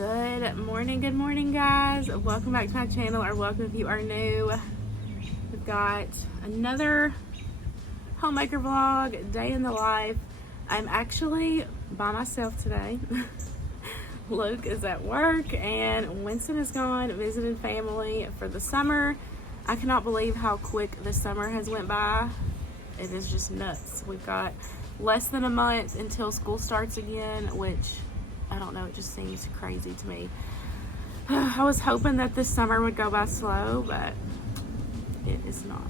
Good morning guys. Welcome back to my channel, or welcome if you are new. We've got another homemaker vlog, day in the life. I'm actually by myself today. Luke is at work and Winston is gone visiting family for the summer. I cannot believe how quick the summer has went by. It is just nuts. We've got less than a month until school starts again, which I don't know, it just seems crazy to me. I was hoping that this summer would go by slow, but it is not.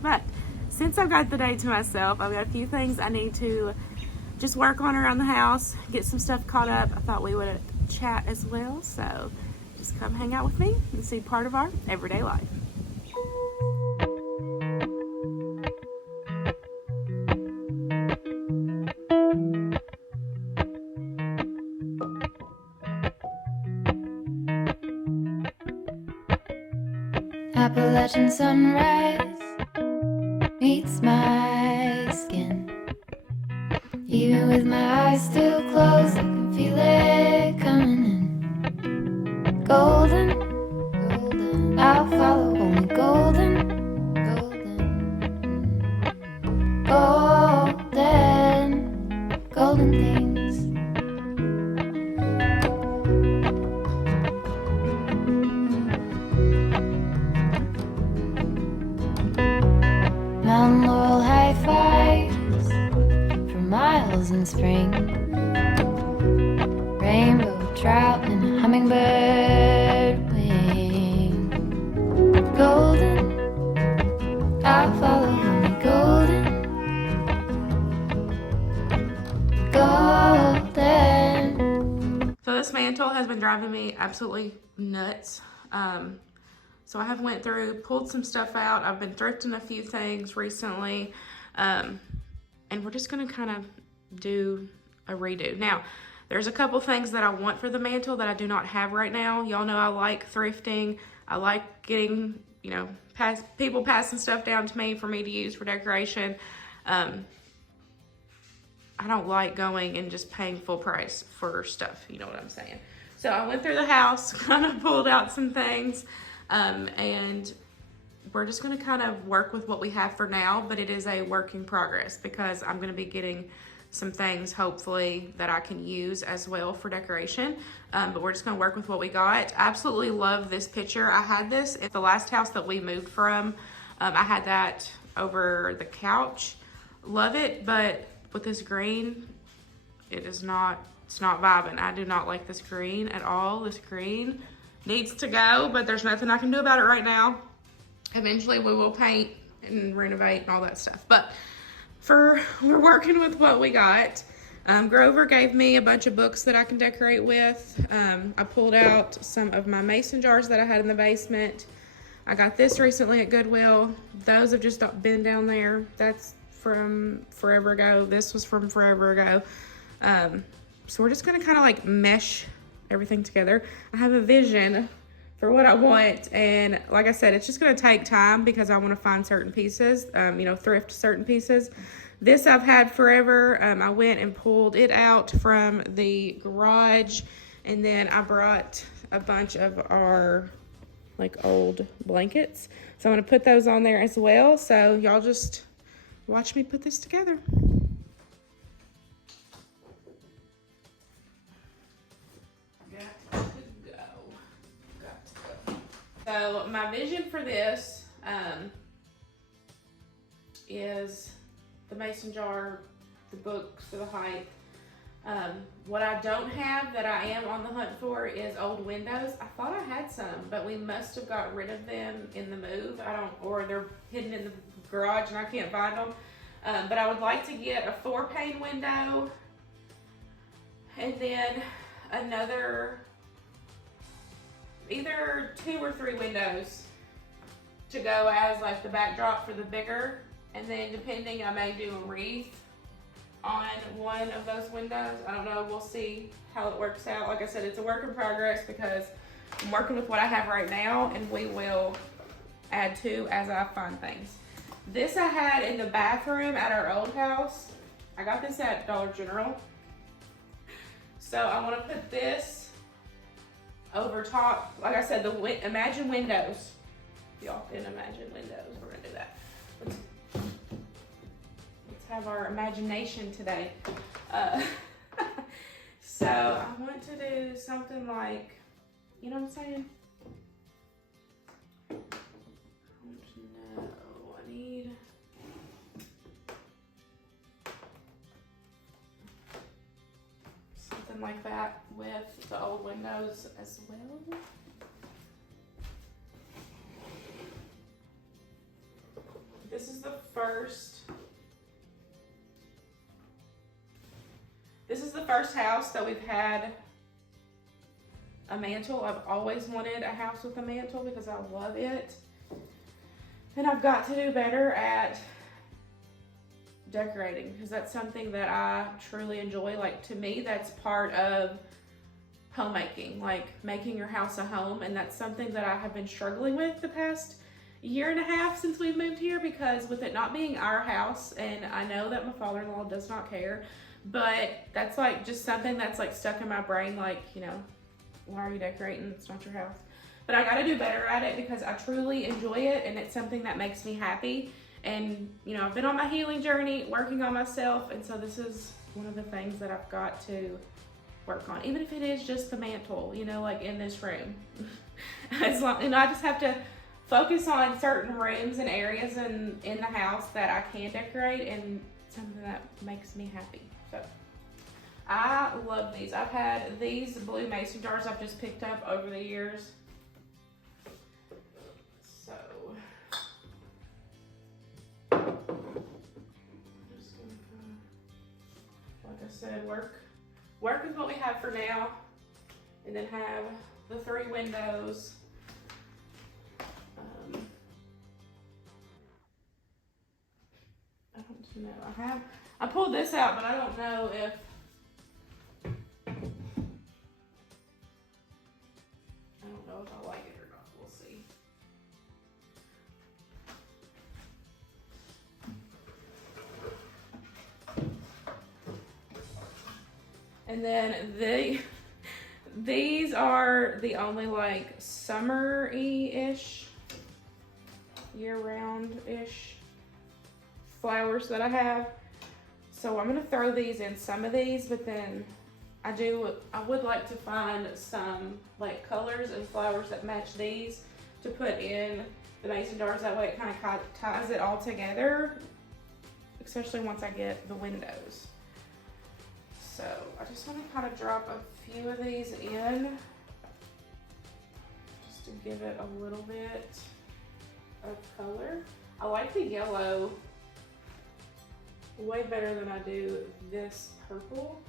But since I've got the day to myself, I've got a few things I need to just work on around the house, get some stuff caught up. I thought we would chat as well, so just come hang out with me and see part of our everyday life. Appalachian sunrise meets my skin. Even with my eyes still closed, I can feel it coming in. Golden, golden, I'll follow only golden, golden, golden, golden things. Mountain laurel high fives for miles in spring. Rainbow trout and a hummingbird wing. Golden, I'll follow only golden, golden. So this mantle has been driving me absolutely nuts. So I have went through, pulled some stuff out. I've been thrifting a few things recently. And we're just gonna kind of do a redo. Now, there's a couple things that I want for the mantle that I do not have right now. Y'all know I like thrifting. I like getting, people passing stuff down to me for me to use for decoration. I don't like going and just paying full price for stuff, you know what I'm saying? So I went through the house, kind of pulled out some things. And we're just going to kind of work with what we have for now, but it is a work in progress because I'm going to be getting some things hopefully that I can use as well for decoration. But we're just going to work with what we got. I absolutely love this picture. I had this at the last house that we moved from. I had that over the couch. Love it, but with this green, it's not vibing. I do not like this green at all. This green needs to go, but there's nothing I can do about it right now. Eventually we will paint and renovate and all that stuff, but we're working with what we got. Grover gave me a bunch of books that I can decorate with. I pulled out some of my mason jars that I had in the basement. I got this recently at Goodwill. Those have just been down there. That's from forever ago. This was from forever ago. So we're just gonna kind of like mesh everything together. I have a vision for what I want, and like I said, it's just gonna take time because I want to find certain pieces, thrift certain pieces. This I've had forever. I went and pulled it out from the garage, and then I brought a bunch of our old blankets, so I'm gonna put those on there as well. So y'all just watch me put this together. So my vision for this is the mason jar, the books for the height. What I don't have that I am on the hunt for is old windows. I thought I had some, but we must have got rid of them in the move. Or they're hidden in the garage and I can't find them. But I would like to get a 4-pane window and then another, either 2 or 3 windows to go as the backdrop for the bigger, and then depending, I may do a wreath on one of those windows. I don't know, we'll see how it works out. Like I said, it's a work in progress because I'm working with what I have right now, and we will add to as I find things. This I had in the bathroom at our old house. I got this at Dollar General. So I want to put this over top, like I said, imagine windows. Y'all can imagine windows. We're gonna do that. Let's have our imagination today. So I want to do something like, you know what I'm saying? I need something like that with the old windows as well. This is the first house that we've had a mantle. I've always wanted a house with a mantle because I love it. And I've got to do better at decorating because that's something that I truly enjoy. Like, to me, that's part of homemaking, like making your house a home. And that's something that I have been struggling with the past year and a half since we've moved here, because with it not being our house, and I know that my father-in-law does not care, but that's like just something that's like stuck in my brain, like, you know, why are you decorating? It's not your house. But I gotta do better at it because I truly enjoy it and it's something that makes me happy. And, you know, I've been on my healing journey, working on myself, and so this is one of the things that I've got to work on, even if it is just the mantle, you know, like in this room. And I just have to focus on certain rooms and areas in the house that I can decorate and something that makes me happy. So I love these. I've had these blue mason jars I've just picked up over the years. So I'm just gonna, like I said, work with what we have for now, and then have the 3 windows. I don't know. I pulled this out, but I don't know if I like it or not. We'll see. And then these are the only like summer-y-ish, year-round-ish flowers that I have. So I'm gonna throw these in some of these, but then I would like to find some like colors and flowers that match these to put in the mason jars. That way it kind of ties it all together, especially once I get the windows. So I just want to kind of drop a few of these in just to give it a little bit of color. I like the yellow way better than I do this purple.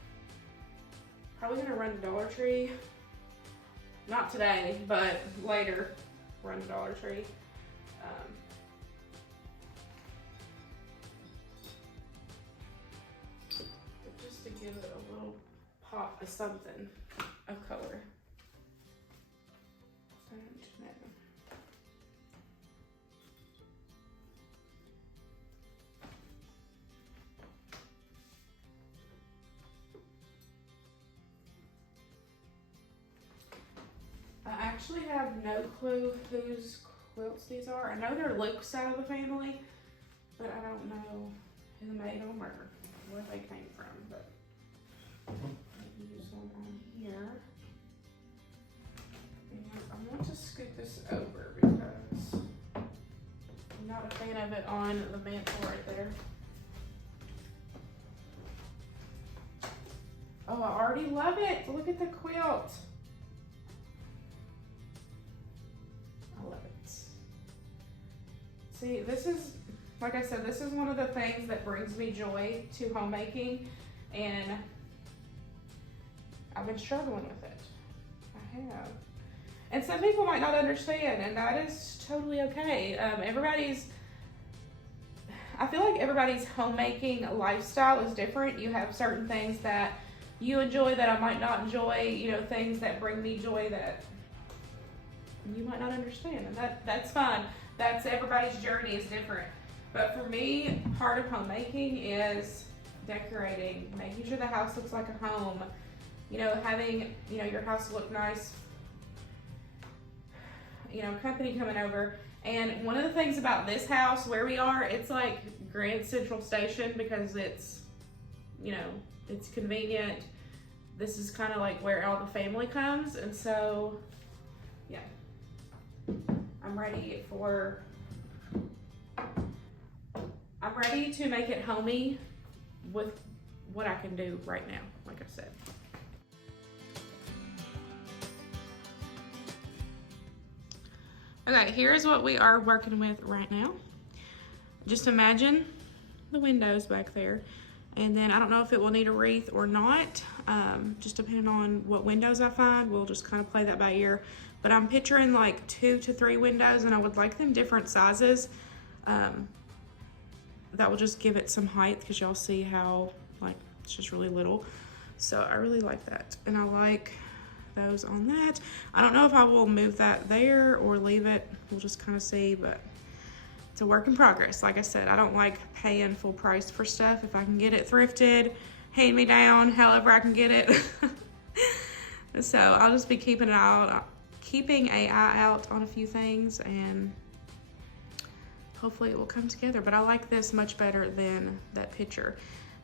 Probably gonna run to Dollar Tree. Not today, but later run to Dollar Tree. Just to give it a little pop of something of color. I actually have no clue whose quilts these are. I know they're Luke's side of the family, but I don't know who made them or where they came from. But I can use one on here. And I want to scoot this over because I'm not a fan of it on the mantle right there. Oh, I already love it. Look at the quilt. I love it. See, this is, like I said, this is one of the things that brings me joy to homemaking, and I've been struggling with it. I have. And some people might not understand, and that is totally okay. I feel like everybody's homemaking lifestyle is different. You have certain things that you enjoy that I might not enjoy, you know, things that bring me joy that you might not understand, and that's fine. That's everybody's journey is different. But for me, part of homemaking is decorating, making sure the house looks like a home, you know, having, you know, your house look nice company coming over. And one of the things about this house where we are, it's like Grand Central Station because it's, it's convenient. This is kind of like where all the family comes. And so, yeah, I'm ready to make it homey with what I can do right now, like I said. Okay, here's what we are working with right now. Just imagine the windows back there. And then I don't know if it will need a wreath or not. Just depending on what windows I find, we'll just kind of play that by ear. But I'm picturing like 2 to 3 windows, and I would like them different sizes. That will just give it some height, because y'all see how like it's just really little. So I really like that, and I like those on that. I don't know if I will move that there or leave it. We'll just kind of see, but it's a work in progress. Like I said, I don't like paying full price for stuff. If I can get it thrifted, hand me down, however I can get it. So I'll just be keeping an eye out on a few things, and hopefully it will come together. But I like this much better than that picture.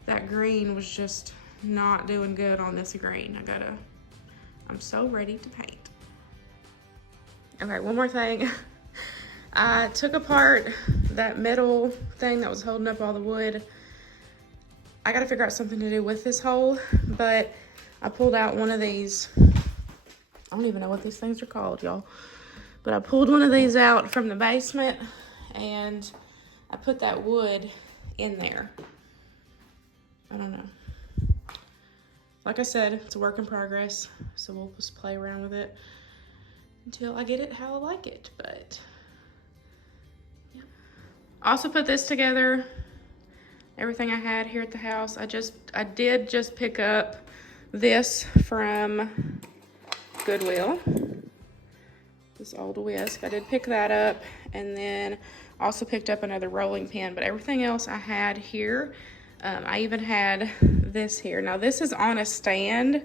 That green was just not doing good on this green. I'm so ready to paint. Okay, one more thing. I took apart that middle thing that was holding up all the wood. I gotta figure out something to do with this hole, but I pulled out one of these. I don't even know what these things are called, y'all. But I pulled one of these out from the basement, and I put that wood in there. I don't know. Like I said, it's a work in progress, so we'll just play around with it until I get it how I like it. But yeah. I also put this together, everything I had here at the house. I did just pick up this from Goodwill, this old whisk. I did pick that up, and then also picked up another rolling pin, but everything else I had here. I even had this here. Now this is on a stand,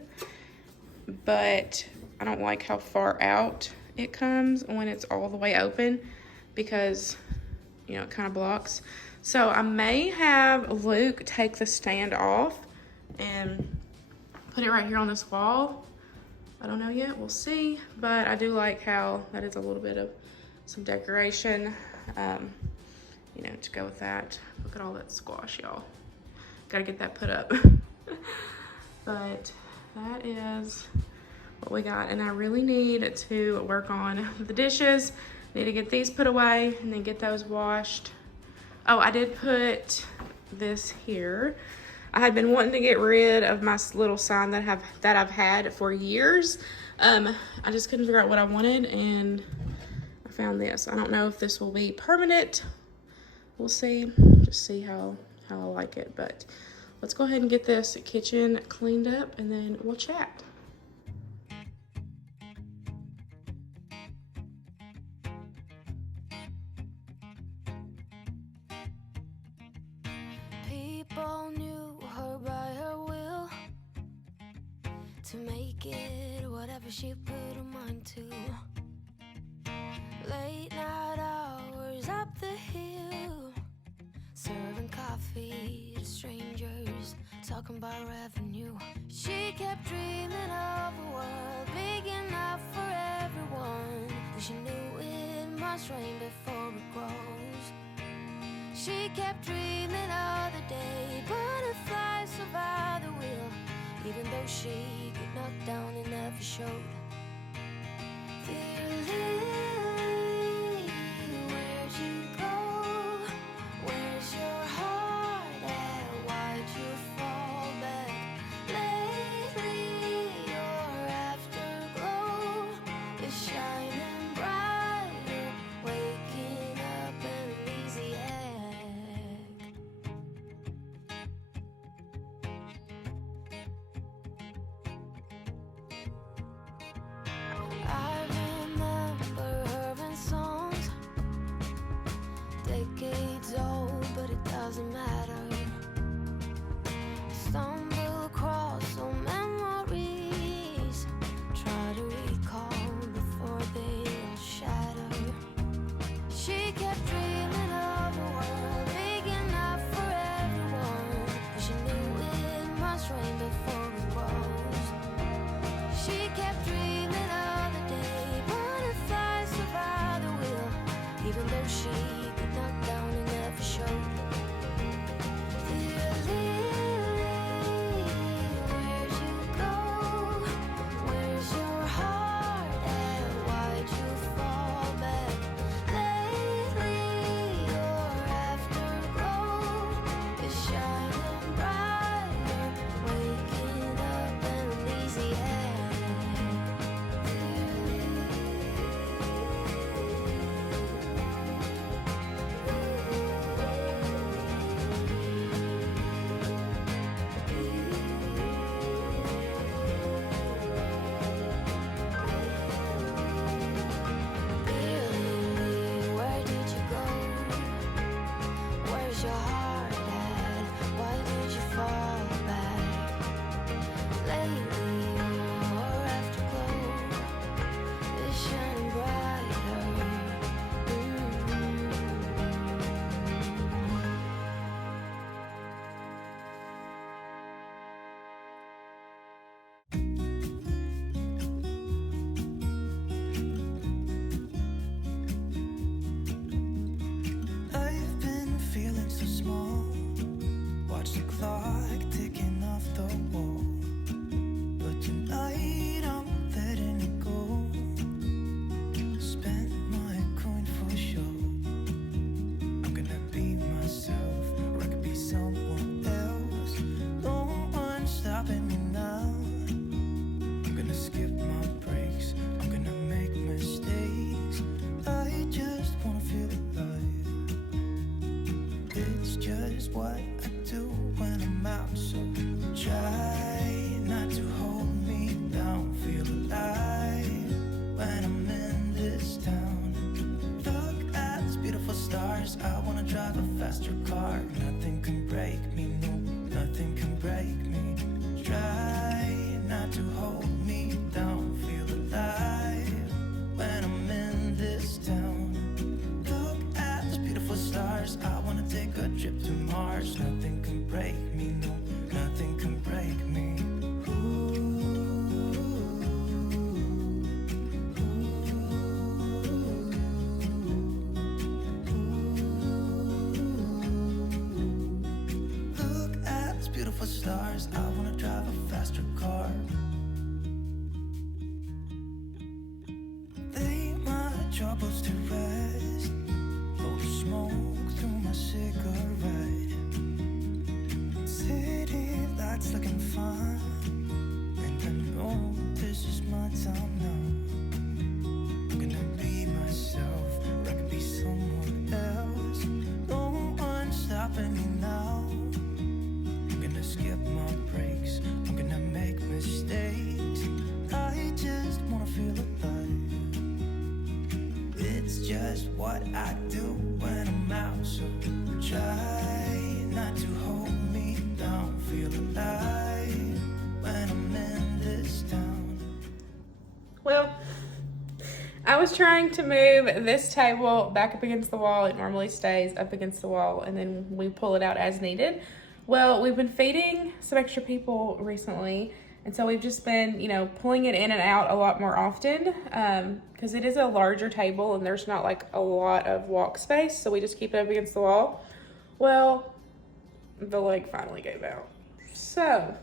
but I don't like how far out it comes when it's all the way open, because it kind of blocks. So I may have Luke take the stand off and put it right here on this wall. I don't know yet, we'll see. But I do like how that is a little bit of some decoration, to go with that. Look at all that squash, y'all. Gotta get that put up. But that is what we got, and I really need to work on the dishes. Need to get these put away and then get those washed. Oh, I did put this here. I had been wanting to get rid of my little sign that I've had for years. I just couldn't figure out what I wanted, and I found this. I don't know if this will be permanent. We'll see. Just see how I like it. But let's go ahead and get this kitchen cleaned up, and then we'll chat. People knew her by her will, to make it whatever she put her mind to. Late night hours up the hill, serving coffee to strangers, talking about revenue. She kept dreaming of a world big enough for everyone, but she knew it must rain before it grows. She kept dreaming of the day butterflies survived the wheel, even though she got knocked down and never showed. Dear Lily, where'd you go? Where's your heart at? Why'd you fall back? Lately your afterglow is shining brighter, waking up an easy egg. I remember her in songs, decades old, but it doesn't matter. Stumble across old memories, try to recall before they all shatter. clock ticking off the wall, but tonight I'm letting it go. Spent my coin for sure. I'm gonna be myself, or I could be someone else. No one's stopping me now. I'm gonna skip my breaks, I'm gonna make mistakes. I just wanna feel alive. It's just what I do when I'm out, so try not to hold me down. Feel alive when I'm in this town. Look at these beautiful stars, I wanna drive a faster car. Nothing can break me, no, nothing can break me. Try not to hold me down. Feel alive when I'm in this town. Look at these beautiful stars, I wanna take a trip to Mars. Nothing can break me, no, nothing can break me. Look at these beautiful stars, I wanna drive a faster car. Lay my troubles to rest, blow the smoke through my cigarette. City lights looking fine, and I know this is my time now. I'm gonna be myself, or I could be someone else. No one's stopping me now. I'm gonna skip my breaks, I'm gonna make mistakes. I just wanna feel alive. It's just what I do when I'm out, so try not to hold me down. Feel alive when I'm in this town. Well, I was trying to move this table back up against the wall. It normally stays up against the wall, and then we pull it out as needed. Well, we've been feeding some extra people recently, and so we've just been, pulling it in and out a lot more often, because it is a larger table and there's not like a lot of walk space, so we just keep it up against the wall. Well, the leg finally gave out. So,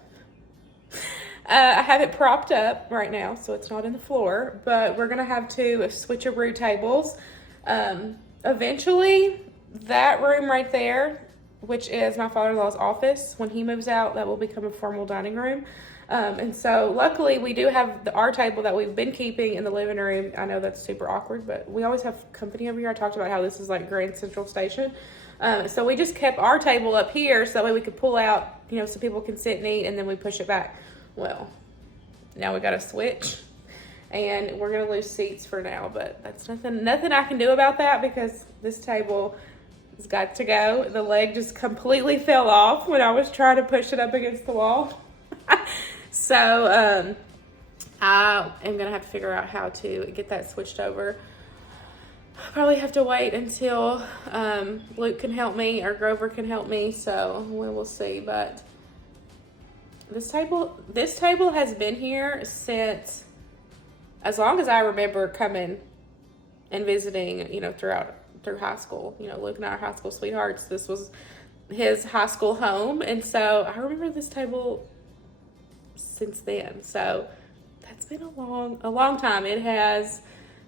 I have it propped up right now, so it's not in the floor, but we're gonna have to switcheroo tables. Eventually, that room right there, which is my father-in-law's office, when he moves out, that will become a formal dining room. And so luckily we do have our table that we've been keeping in the living room. I know that's super awkward, but we always have company over here. I talked about how this is like Grand Central Station. So we just kept our table up here so that way we could pull out, so people can sit and eat, and then we push it back. Well, now we got to switch, and we're going to lose seats for now, but that's nothing I can do about that, because this table has got to go. The leg just completely fell off when I was trying to push it up against the wall. So, I am going to have to figure out how to get that switched over. I'll probably have to wait until Luke can help me or Grover can help me, so we will see. But this table has been here since as long as I remember coming and visiting, through high school. Luke and I are high school sweethearts. This was his high school home, and so I remember this table since then. So that's been a long time. It has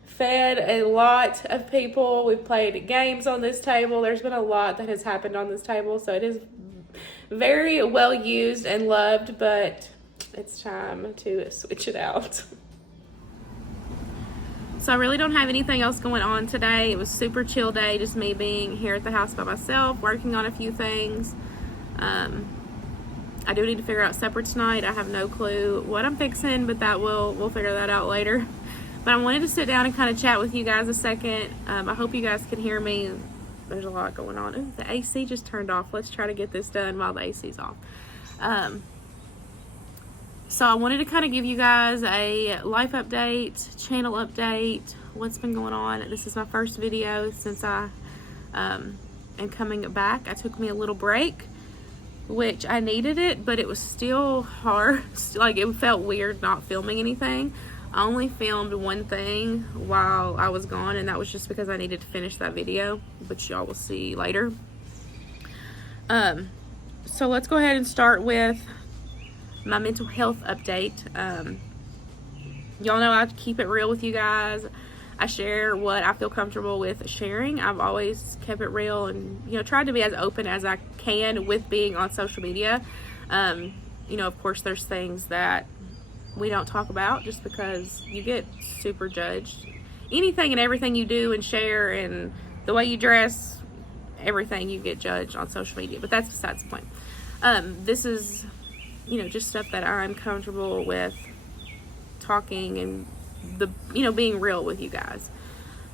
fed a lot of people. We've played games on this table. There's been a lot that has happened on this table, so it is very well used and loved, but it's time to switch it out. So I really don't have anything else going on today. It was a super chill day, just me being here at the house by myself, working on a few things. I do need to figure out supper tonight. I have no clue what I'm fixing, but we'll figure that out later. But I wanted to sit down and kind of chat with you guys a second. I hope you guys can hear me. There's a lot going on. Ooh, the AC just turned off. Let's try to get this done while the AC's off. So I wanted to kind of give you guys a life update, channel update, what's been going on. This is my first video since I am coming back. I took me a little break, which I needed it, but it was still hard. Like, it felt weird not filming anything. I only filmed one thing while I was gone, and that was just because I needed to finish that video, which y'all will see later. So let's go ahead and start with my mental health update. Y'all know I keep it real with you guys. I share what I feel comfortable with sharing. I've always kept it real and, tried to be as open as I can with being on social media. Of course, there's things that we don't talk about just because you get super judged. Anything and everything you do and share and the way you dress, everything, you get judged on social media. But that's besides the point. This is, just stuff that I'm comfortable with talking and being real with you guys.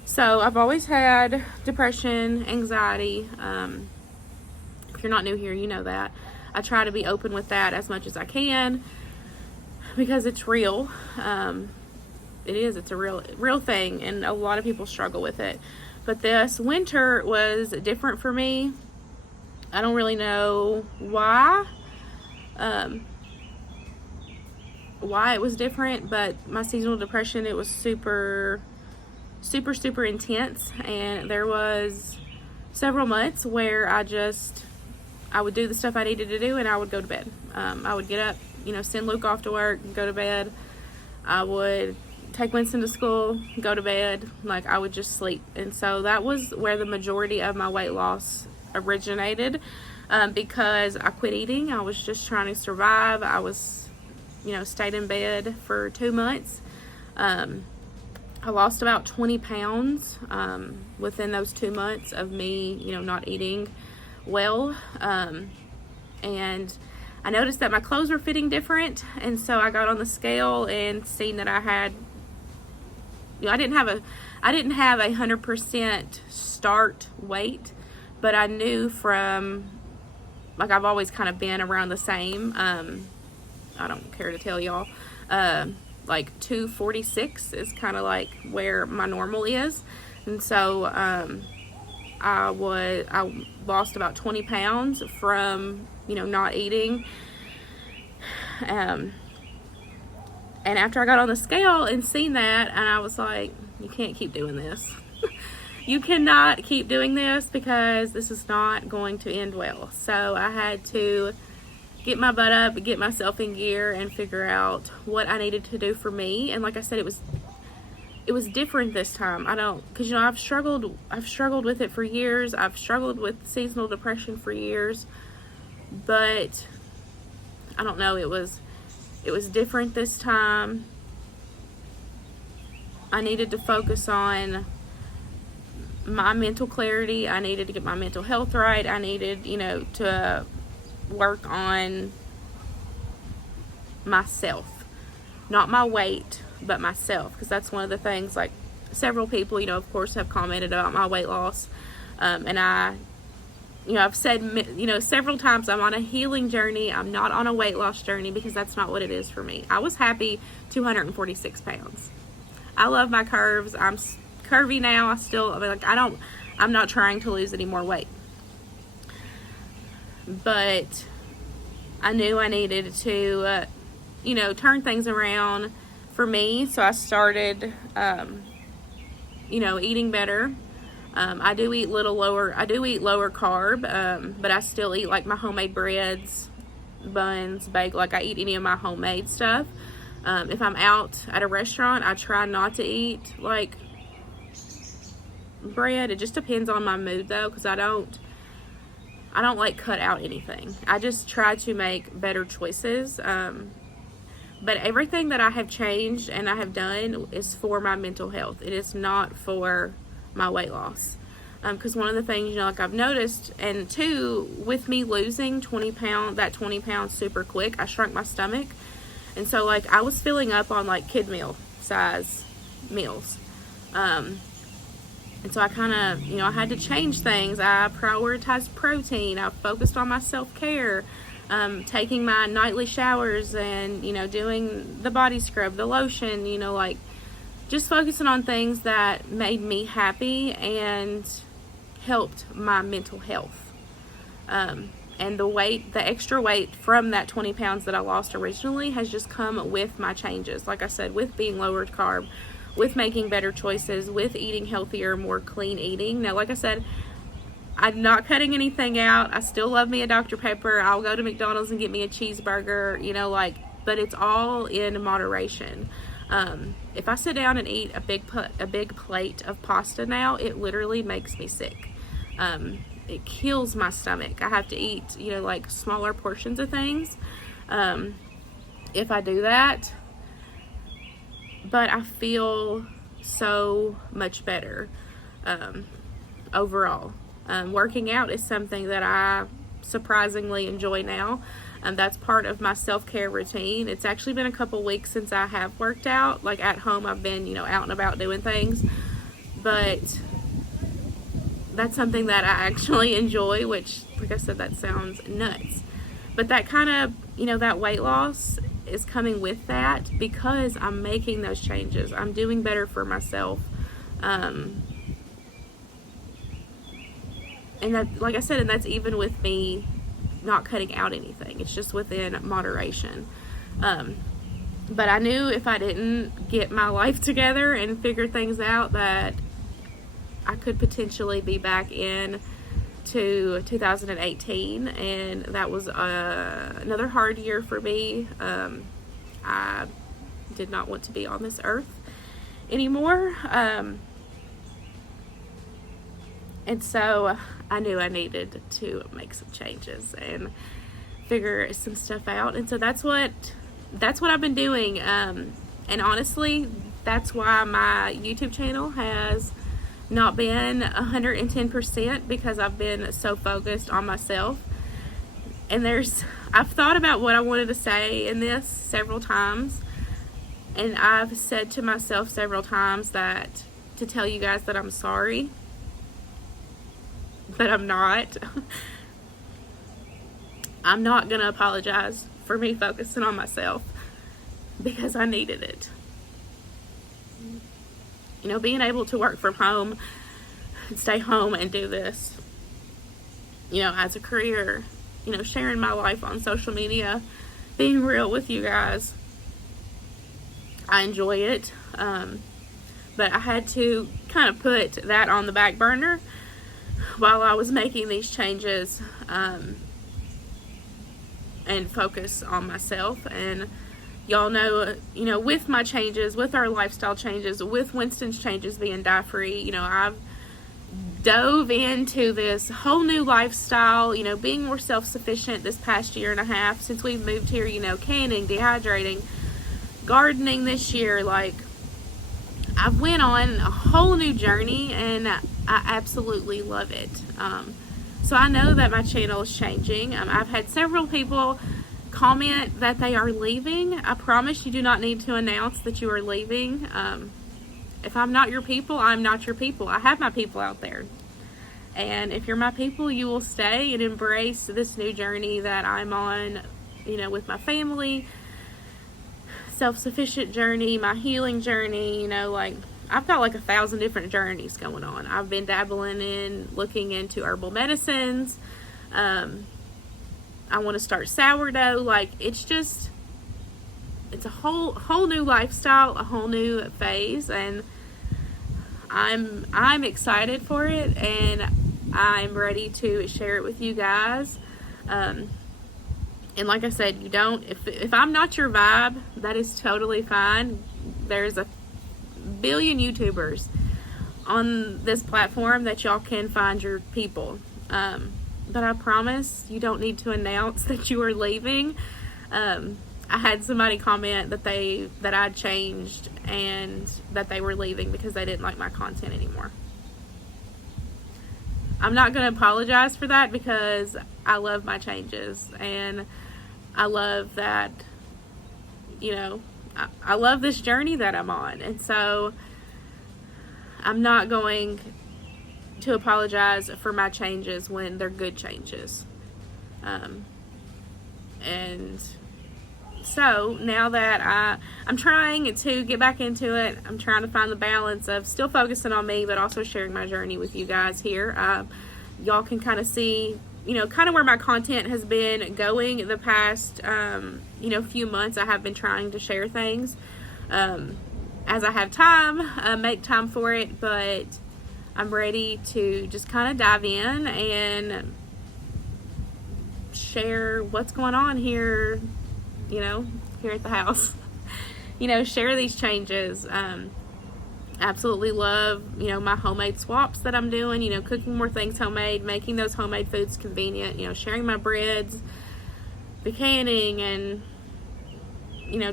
So I've always had depression, anxiety. If you're not new here, you know that. I try to be open with that as much as I can because it's real. It's a real thing, and a lot of people struggle with it. But this winter was different for me. I don't really know why it was different, but my seasonal depression, it was super intense, and there was several months where I would do the stuff I needed to do and I would go to bed. I would get up, send Luke off to work, go to bed. I would take Winston to school, go to bed. I would just sleep. And so that was where the majority of my weight loss originated, because I quit eating. I was just trying to survive. I was, stayed in bed for 2 months. I lost about 20 pounds within those 2 months of me, not eating well. And I noticed that my clothes were fitting different. And so I got on the scale and seen that I had, I didn't have a 100% start weight, but I knew from, I've always kind of been around the same. I don't care to tell y'all. 246 is kind of where my normal is. And so I lost about 20 pounds from, not eating. And after I got on the scale and seen that, and I was like, you can't keep doing this. You cannot keep doing this because this is not going to end well. So I had to get my butt up, get myself in gear, and figure out what I needed to do for me. And like I said, it was different this time. Because I've struggled with it for years. I've struggled with seasonal depression for years, but I don't know. It was different this time. I needed to focus on my mental clarity. I needed to get my mental health right. I needed, to work on myself, not my weight, but myself, because that's one of the things, several people, of course, have commented about my weight loss, and I've said, several times, I'm on a healing journey. I'm not on a weight loss journey, because that's not what it is for me. I was happy 246 pounds. I love my curves. I'm curvy now. I'm not trying to lose any more weight. But I knew I needed to, turn things around for me. So I started, eating better. I do eat lower carb, but I still eat my homemade breads, buns, bagel. I eat any of my homemade stuff. If I'm out at a restaurant, I try not to eat bread. It just depends on my mood though, because I don't cut out anything. I just try to make better choices. But everything that I have changed and I have done is for my mental health. It is not for my weight loss. Because one of the things, I've noticed, and two, with me losing 20 pounds super quick, I shrunk my stomach. And so, I was filling up on, kid meal size meals. And so I kind of, I had to change things. I prioritized protein. I focused on my self-care, taking my nightly showers and, doing the body scrub, the lotion, just focusing on things that made me happy and helped my mental health. And the extra weight from that 20 pounds that I lost originally has just come with my changes. Like I said, with being lowered carb, with making better choices, with eating healthier, more clean eating. Now, like I said, I'm not cutting anything out. I still love me a Dr. Pepper. I'll go to McDonald's and get me a cheeseburger, you know, like, but it's all in moderation. If I sit down and eat a big plate of pasta now, it literally makes me sick. It kills my stomach. I have to eat, you know, like smaller portions of things if I do that. But I feel so much better overall. Working out is something that I surprisingly enjoy now. That's part of my self-care routine. It's actually been a couple weeks since I have worked out. Like at home, I've been, you know, out and about doing things. But that's something that I actually enjoy, which, like I said, that sounds nuts. But that kind of, you know, that weight loss is coming with that because I'm making those changes. I'm doing better for myself. And that, like I said, and that's even with me not cutting out anything. It's just within moderation. But I knew if I didn't get my life together and figure things out that I could potentially be back in to 2018, and that was another hard year for me. I did not want to be on this earth anymore. And so I knew I needed to make some changes and figure some stuff out. And so that's what I've been doing. And honestly, that's why my YouTube channel has not been 110% because I've been so focused on myself. And I've thought about what I wanted to say in this several times. And I've said to myself several times that to tell you guys that I'm sorry. But I'm not. I'm not going to apologize for me focusing on myself because I needed it. You know, being able to work from home and stay home and do this, you know, as a career, you know, sharing my life on social media, being real with you guys, I enjoy it. But I had to kind of put that on the back burner while I was making these changes and focus on myself. And y'all know, you know, with my changes, with our lifestyle changes, with Winston's changes being dye-free, you know, I've dove into this whole new lifestyle, you know, being more self-sufficient this past year and a half since we've moved here, you know, canning, dehydrating, gardening this year. Like, I've went on a whole new journey and I absolutely love it. So I know that my channel is changing. I've had several people comment that they are leaving. I promise you do not need to announce that you are leaving. If I'm not your people, I'm not your people. I have my people out there. And if you're my people, you will stay and embrace this new journey that I'm on, you know, with my family, self-sufficient journey, my healing journey, you know, like I've got like 1,000 different journeys going on. I've been dabbling in looking into herbal medicines. I want to start sourdough. Like, it's a whole new lifestyle, a whole new phase, and I'm excited for it, and I'm ready to share it with you guys. And like I said, if I'm not your vibe, that is totally fine. There's a billion YouTubers on this platform that y'all can find your people. But I promise you don't need to announce that you are leaving. I had somebody comment that I'd changed and that they were leaving because they didn't like my content anymore. I'm not going to apologize for that because I love my changes and I love that, you know, I love this journey that I'm on. And so I'm not going to apologize for my changes when they're good changes. And so now that I'm trying to get back into it, I'm trying to find the balance of still focusing on me, but also sharing my journey with you guys here. Y'all can kind of see, you know, kind of where my content has been going the past, you know, few months. I have been trying to share things as I have time, make time for it, but I'm ready to just kind of dive in and share what's going on here, here at the house. Share these changes. Absolutely love, my homemade swaps that I'm doing, cooking more things homemade, making those homemade foods convenient, sharing my breads, the canning, and,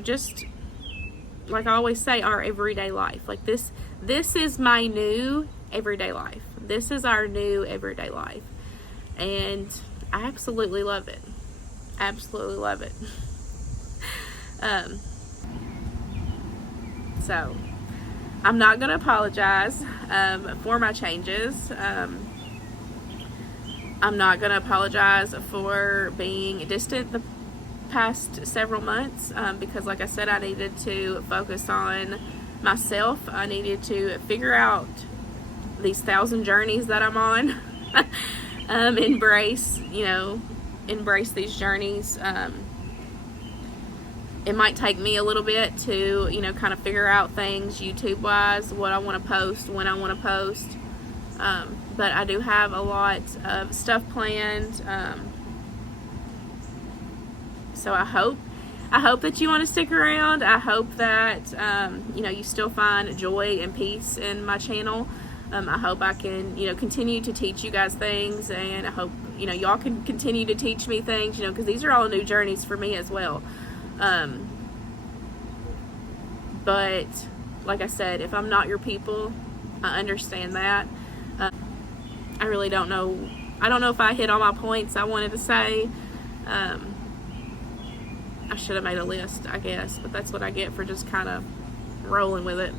just like I always say, our everyday life. Like this is my new everyday life. This is our new everyday life. And I absolutely love it. Absolutely love it. So I'm not going to apologize for my changes. I'm not going to apologize for being distant the past several months because, like I said, I needed to focus on myself. I needed to figure out these 1,000 journeys that I'm on. Embrace these journeys. It might take me a little bit to, kind of figure out things YouTube wise, what I want to post, when I want to post. But I do have a lot of stuff planned. So I hope that you want to stick around. I hope that, you still find joy and peace in my channel. I hope I can, continue to teach you guys things, and I hope, y'all can continue to teach me things, because these are all new journeys for me as well. But like I said, if I'm not your people, I understand that. I really don't know. I don't know if I hit all my points I wanted to say. I should have made a list, I guess, but that's what I get for just kind of rolling with it.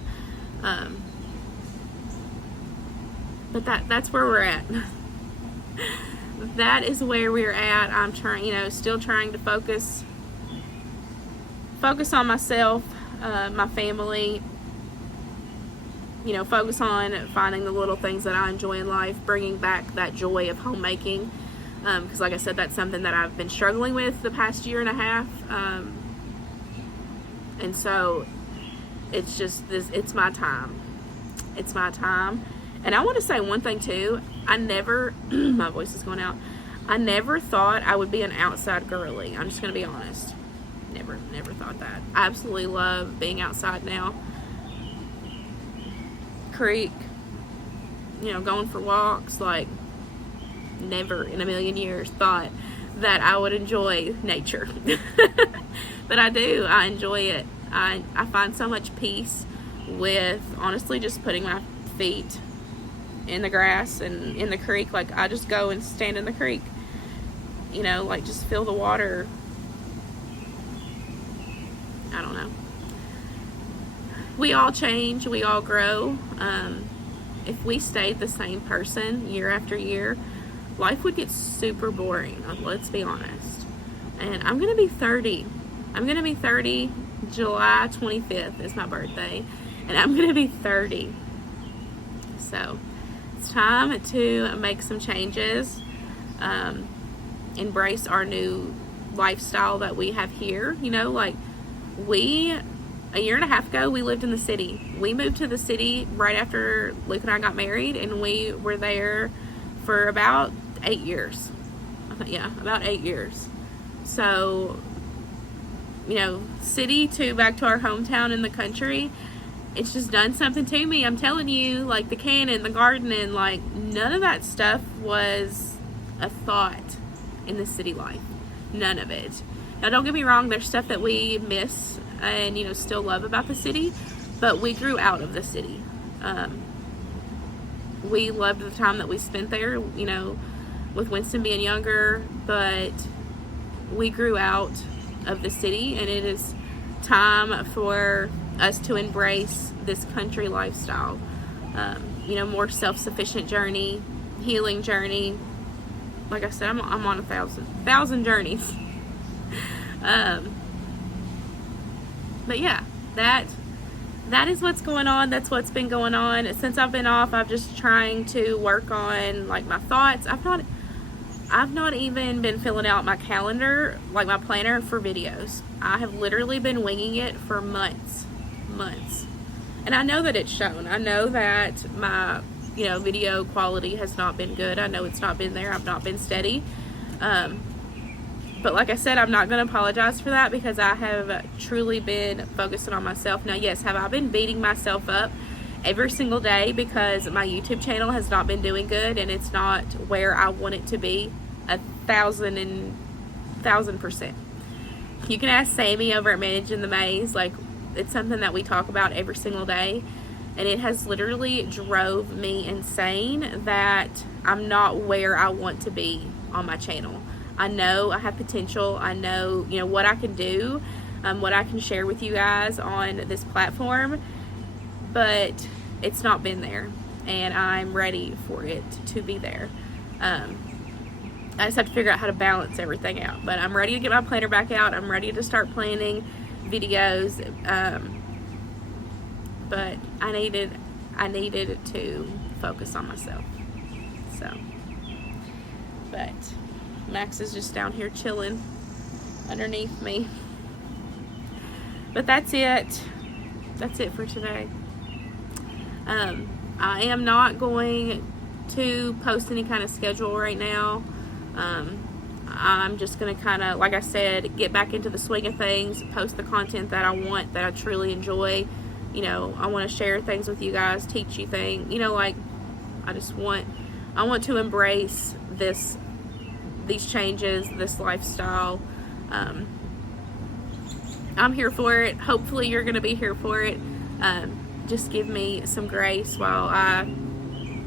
But that's where we're at. That is where we're at. I'm trying, still trying to focus on myself, my family, focus on finding the little things that I enjoy in life, bringing back that joy of homemaking. Because like I said, that's something that I've been struggling with the past year and a half. And so it's just it's my time. It's my time. And I want to say one thing too. I never, my voice is going out. I never thought I would be an outside girly. I'm just going to be honest. Never thought that. I absolutely love being outside now. Creek, going for walks, like never in a million years thought that I would enjoy nature. But I do. I enjoy it. I find so much peace with, honestly, just putting my feet in the grass and in the creek. Like, I just go and stand in the creek, like just feel the water. I don't know. We all change, we all grow. If we stayed the same person year after year, life would get super boring, let's be honest. And I'm gonna be 30. July 25th is my birthday, and I'm gonna be 30. So it's time to make some changes, embrace our new lifestyle that we have here. A year and a half ago, we lived in the city. We moved to the city right after Luke and I got married, and we were there for about 8 years. About 8 years. So, city to back to our hometown in the country, it's just done something to me. I'm telling you, like the canning, the gardening, like none of that stuff was a thought in the city life. None of it. Now, don't get me wrong, there's stuff that we miss and, still love about the city, but we grew out of the city. We loved the time that we spent there, with Winston being younger, but we grew out of the city, and it is time for us to embrace this country lifestyle. More self-sufficient journey, healing journey. Like I said, I'm on 1,000 journeys. But yeah, that is what's going on. That's what's been going on since I've been off. I'm just trying to work on like my thoughts. I've not even been filling out my calendar, like my planner for videos. I have literally been winging it for months. And I know that it's shown. I know that my you know, video quality has not been good. I know it's not been there. I've not been steady. But like I said, I'm not going to apologize for that because I have truly been focusing on myself. Now, yes, have I been beating myself up every single day because my YouTube channel has not been doing good and it's not where I want it to be? 1,000%. You can ask Sammy over at Managing the Maze. Like, it's something that we talk about every single day, and it has literally drove me insane that I'm not where I want to be on my channel. I know I have potential. I know, you know, what I can do, what I can share with you guys on this platform, but it's not been there, and I'm ready for it to be there. I just have to figure out how to balance everything out, but I'm ready to get my planner back out. I'm ready to start planning videos, but I needed to focus on myself. So, but Max is just down here chilling underneath me. But that's it. That's it for today. I am not going to post any kind of schedule right now. I'm just going to kind of, like I said, get back into the swing of things, post the content that I want, that I truly enjoy. You know, I want to share things with you guys, teach you things. You know, like, I want to embrace these changes, this lifestyle. I'm here for it. Hopefully you're going to be here for it. Just give me some grace while I,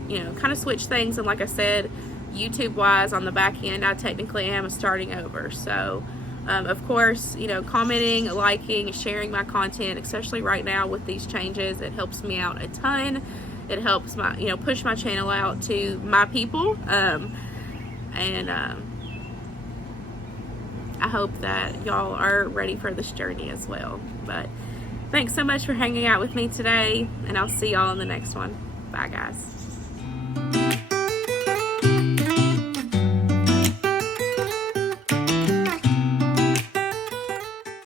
you know, kind of switch things. And like I said, YouTube wise, on the back end, I technically am starting over. So of course, you know, commenting, liking, sharing my content, especially right now with these changes, it helps me out a ton. It helps my, you know, push my channel out to my people. I hope that y'all are ready for this journey as well. But thanks so much for hanging out with me today, and I'll see y'all in the next one. Bye, guys.